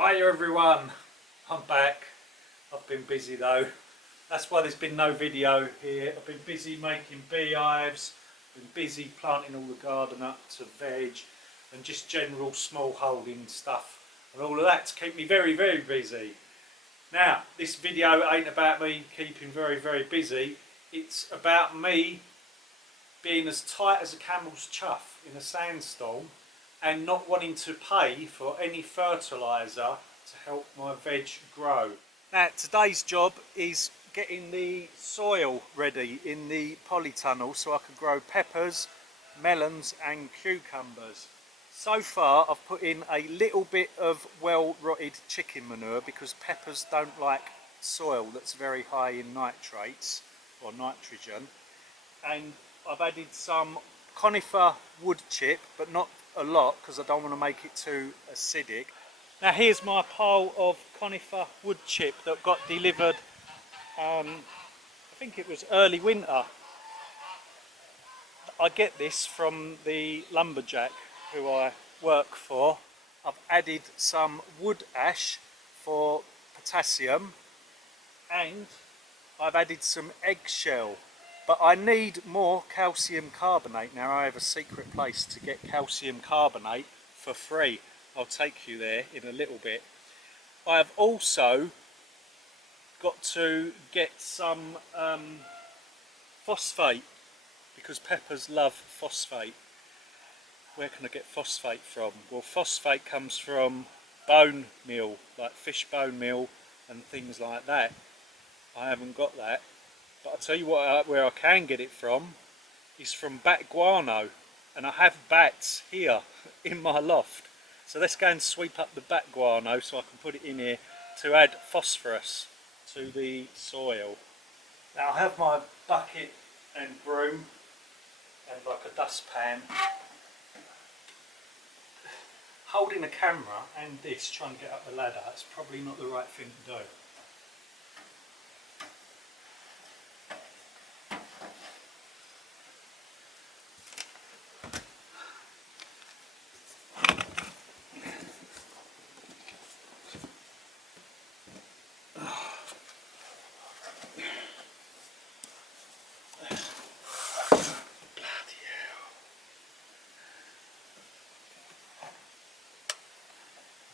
Hiya everyone, I'm back. I've been busy though. That's why there's been no video here. I've been busy making beehives, been busy planting all the garden up to veg and just general small holding stuff and all of that to keep me very busy. Now, this video ain't about me keeping very busy. It's about me being as tight as a camel's chuff in a sandstorm and not wanting to pay for any fertiliser to help my veg grow. Now today's job is getting the soil ready in the polytunnel so I can grow peppers, melons and cucumbers. So far I've put in a little bit of well rotted chicken manure because peppers don't like soil that's very high in nitrates or nitrogen, and I've added some conifer wood chip, but not a lot because I don't want to make it too acidic. Now here's my pile of conifer wood chip that got delivered, I think it was early winter. I get this from the lumberjack who I work for. I've added some wood ash for potassium and I've added some eggshell. But I need more calcium carbonate. Now I have a secret place to get calcium carbonate for free. I'll take you there in a little bit. I have also got to get some phosphate because peppers love phosphate. Where can I get phosphate from? Well, phosphate comes from bone meal, like fish bone meal and things like that. I haven't got that. But I'll tell you what, where I can get it from is from bat guano, and I have bats here in my loft. So let's go and sweep up the bat guano so I can put it in here to add phosphorus to the soil. Now I have my bucket and broom and like a dustpan. Holding a camera and this, trying to get up the ladder, it's probably not the right thing to do.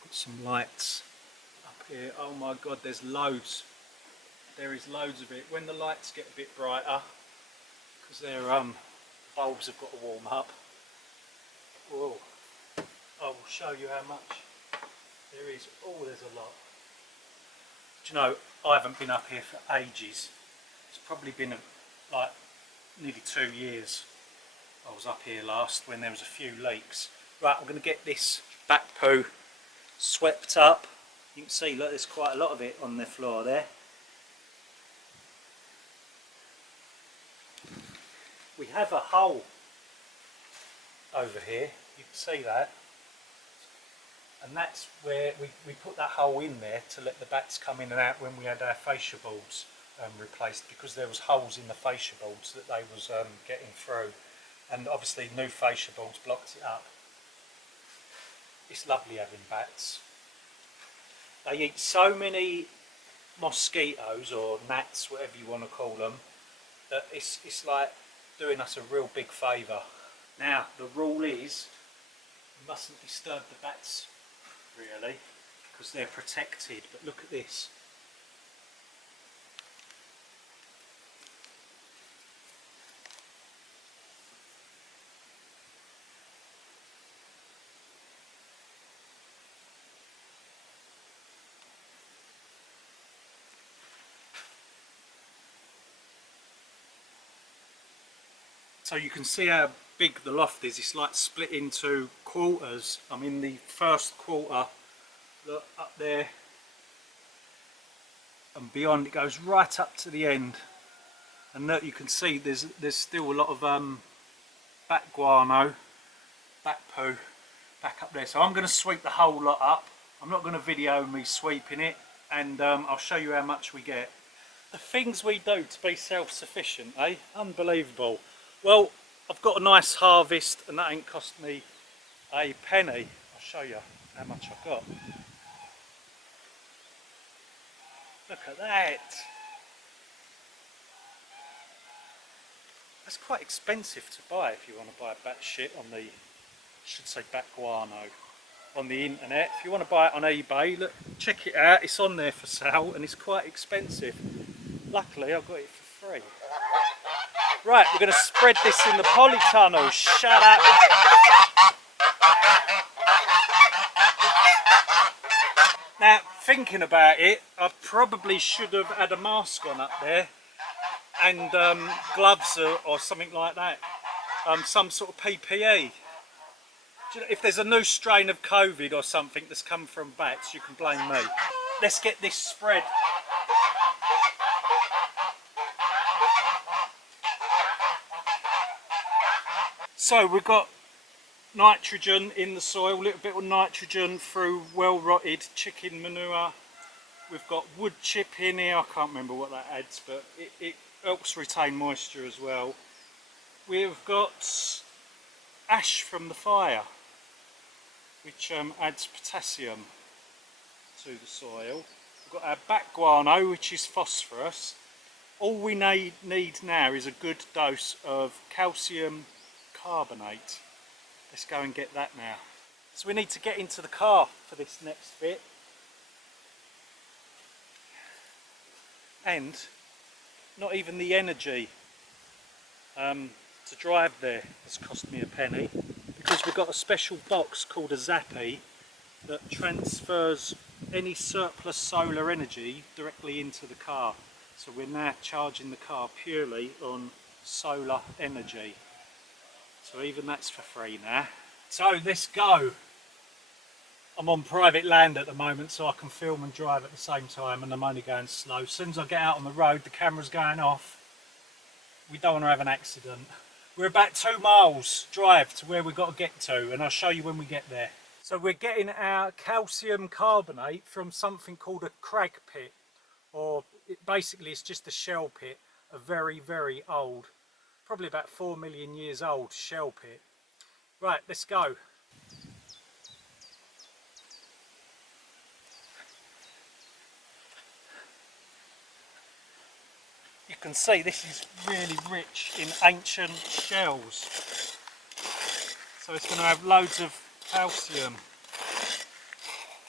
Some lights up here. Oh my god, there's loads. There is loads of it. When the lights get a bit brighter, because their bulbs have got to warm up. Whoa. I will show you how much there is. Oh, there's a lot. Do you know, I haven't been up here for ages. It's probably been like nearly 2 years. I was up here last when there was a few leaks. Right, I'm going to get this bat poo swept up. You can see, look, there's quite a lot of it on the floor there. We have a hole over here, you can see that, and that's where we put that hole in there to let the bats come in and out when we had our fascia boards replaced, because there was holes in the fascia boards that they was getting through, and obviously new fascia boards blocked it up. It's lovely having bats. They eat so many mosquitoes or gnats, whatever you want to call them, that it's like doing us a real big favour. Now the rule is you mustn't disturb the bats really because they're protected, but look at this. So you can see how big the loft is. It's like split into quarters. I'm in the first quarter. Look up there, and beyond it goes right up to the end. And look, you can see there's still a lot of bat guano, bat poo back up there. So I'm going to sweep the whole lot up. I'm not going to video me sweeping it, and I'll show you how much we get. The things we do to be self-sufficient, eh? Unbelievable. Well, I've got a nice harvest and that ain't cost me a penny. I'll show you how much I've got. Look at that. That's quite expensive to buy if you want to buy bat shit on the, I should say bat guano, on the internet. If you want to buy it on eBay, look, check it out. It's on there for sale and it's quite expensive. Luckily, I got it for free. Right, we're going to spread this in the polytunnel. Shut up. Now, thinking about it, I probably should have had a mask on up there and gloves or something like that. Some sort of PPE. If there's a new strain of COVID or something that's come from bats, you can blame me. Let's get this spread. So we've got nitrogen in the soil, a little bit of nitrogen through well rotted chicken manure. We've got wood chip in here, I can't remember what that adds, but it helps retain moisture as well. We've got ash from the fire, which adds potassium to the soil. We've got our bat guano, which is phosphorus. All we need now is a good dose of calcium carbonate. Let's go and get that now. So we need to get into the car for this next bit. And not even the energy to drive there has cost me a penny, because we've got a special box called a Zappy that transfers any surplus solar energy directly into the car. So we're now charging the car purely on solar energy. So even that's for free now. So let's go. I'm on private land at the moment, so I can film and drive at the same time, and I'm only going slow. As soon as I get out on the road, the camera's going off. We don't want to have an accident. We're about 2 miles drive to where we've got to get to, and I'll show you when we get there. So we're getting our calcium carbonate from something called a crag pit, or basically it's just a shell pit, a very, very old, probably about 4 million years old shell pit. Right, let's go. You can see this is really rich in ancient shells. So it's going to have loads of calcium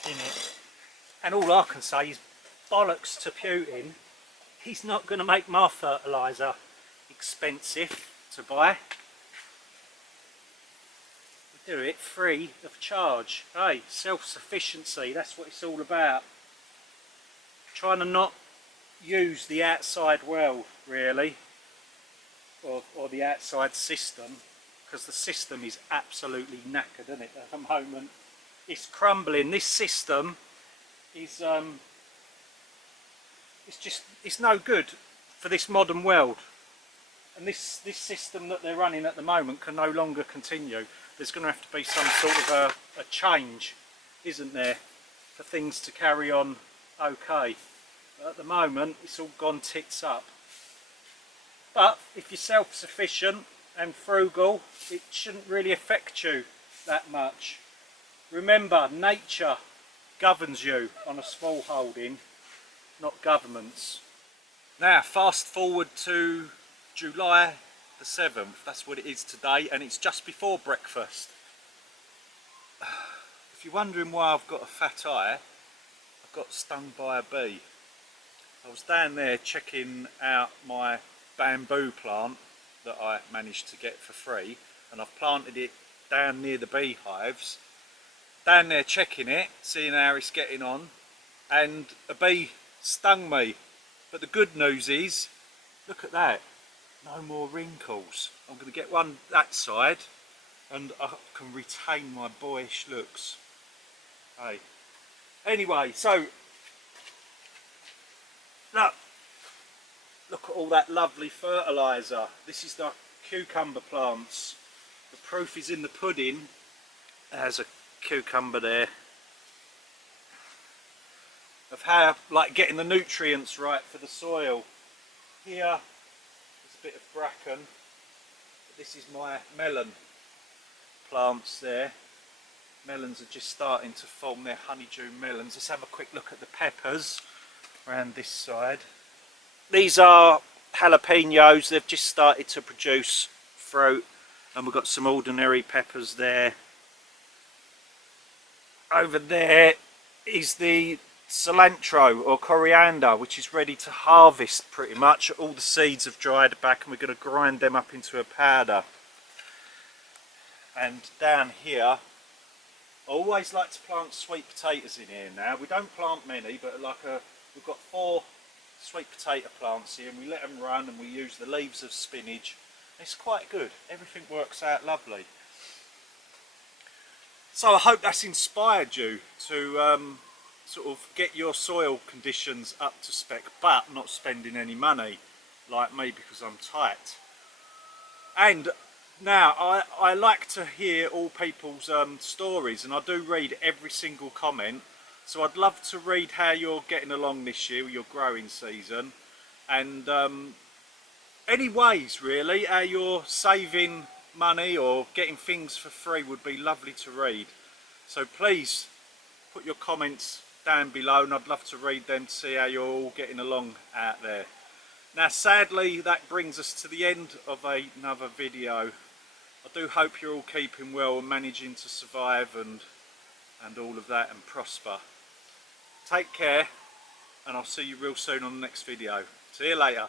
in it. And all I can say is bollocks to Putin. He's not going to make my fertiliser expensive to buy. We do it free of charge. Hey, self-sufficiency, that's what it's all about. Trying to not use the outside world really, or the outside system, because the system is absolutely knackered, isn't it, at the moment? It's crumbling. This system is it's no good for this modern world, and this system that they're running at the moment can no longer continue. There's going to have to be some sort of a change, isn't there, for things to carry on okay. At the moment it's all gone tits up. But if you're self-sufficient and frugal, it shouldn't really affect you that much. Remember, nature governs you on a small holding, not governments. Now fast forward to July the 7th, that's what it is today, and it's just before breakfast. If you're wondering why I've got a fat eye, I've got stung by a bee. I was down there checking out my bamboo plant that I managed to get for free, and I've planted it down near the beehives. Down there checking it, seeing how it's getting on, and a bee stung me. But the good news is, look at that, no more wrinkles. I'm going to get one that side and I can retain my boyish looks. Hey. Anyway, so look at all that lovely fertiliser. This is the cucumber plants. The proof is in the pudding. There's a cucumber there. Of how, like, getting the nutrients right for the soil. Here, there's a bit of bracken. This is my melon plants there. Melons are just starting to form their honeydew melons. Let's have a quick look at the peppers. around this side. These are jalapenos. They've just started to produce fruit, and we've got some ordinary peppers there. Over there is the cilantro or coriander, which is ready to harvest pretty much. All the seeds have dried back and we're going to grind them up into a powder. And down here, I always like to plant sweet potatoes in here now. We don't plant many, but we've got 4 sweet potato plants here, and we let them run and we use the leaves of spinach. It's quite good. Everything works out lovely. So I hope that's inspired you to sort of get your soil conditions up to spec, but not spending any money like me because I'm tight. And now I like to hear all people's stories, and I do read every single comment. So I'd love to read how you're getting along this year, your growing season, and any ways really how you're saving money or getting things for free would be lovely to read. So please put your comments down below, and I'd love to read them to see how you're all getting along out there. Now sadly that brings us to the end of another video. I do hope you're all keeping well and managing to survive and all of that and prosper. Take care, and I'll see you real soon on the next video. See you later.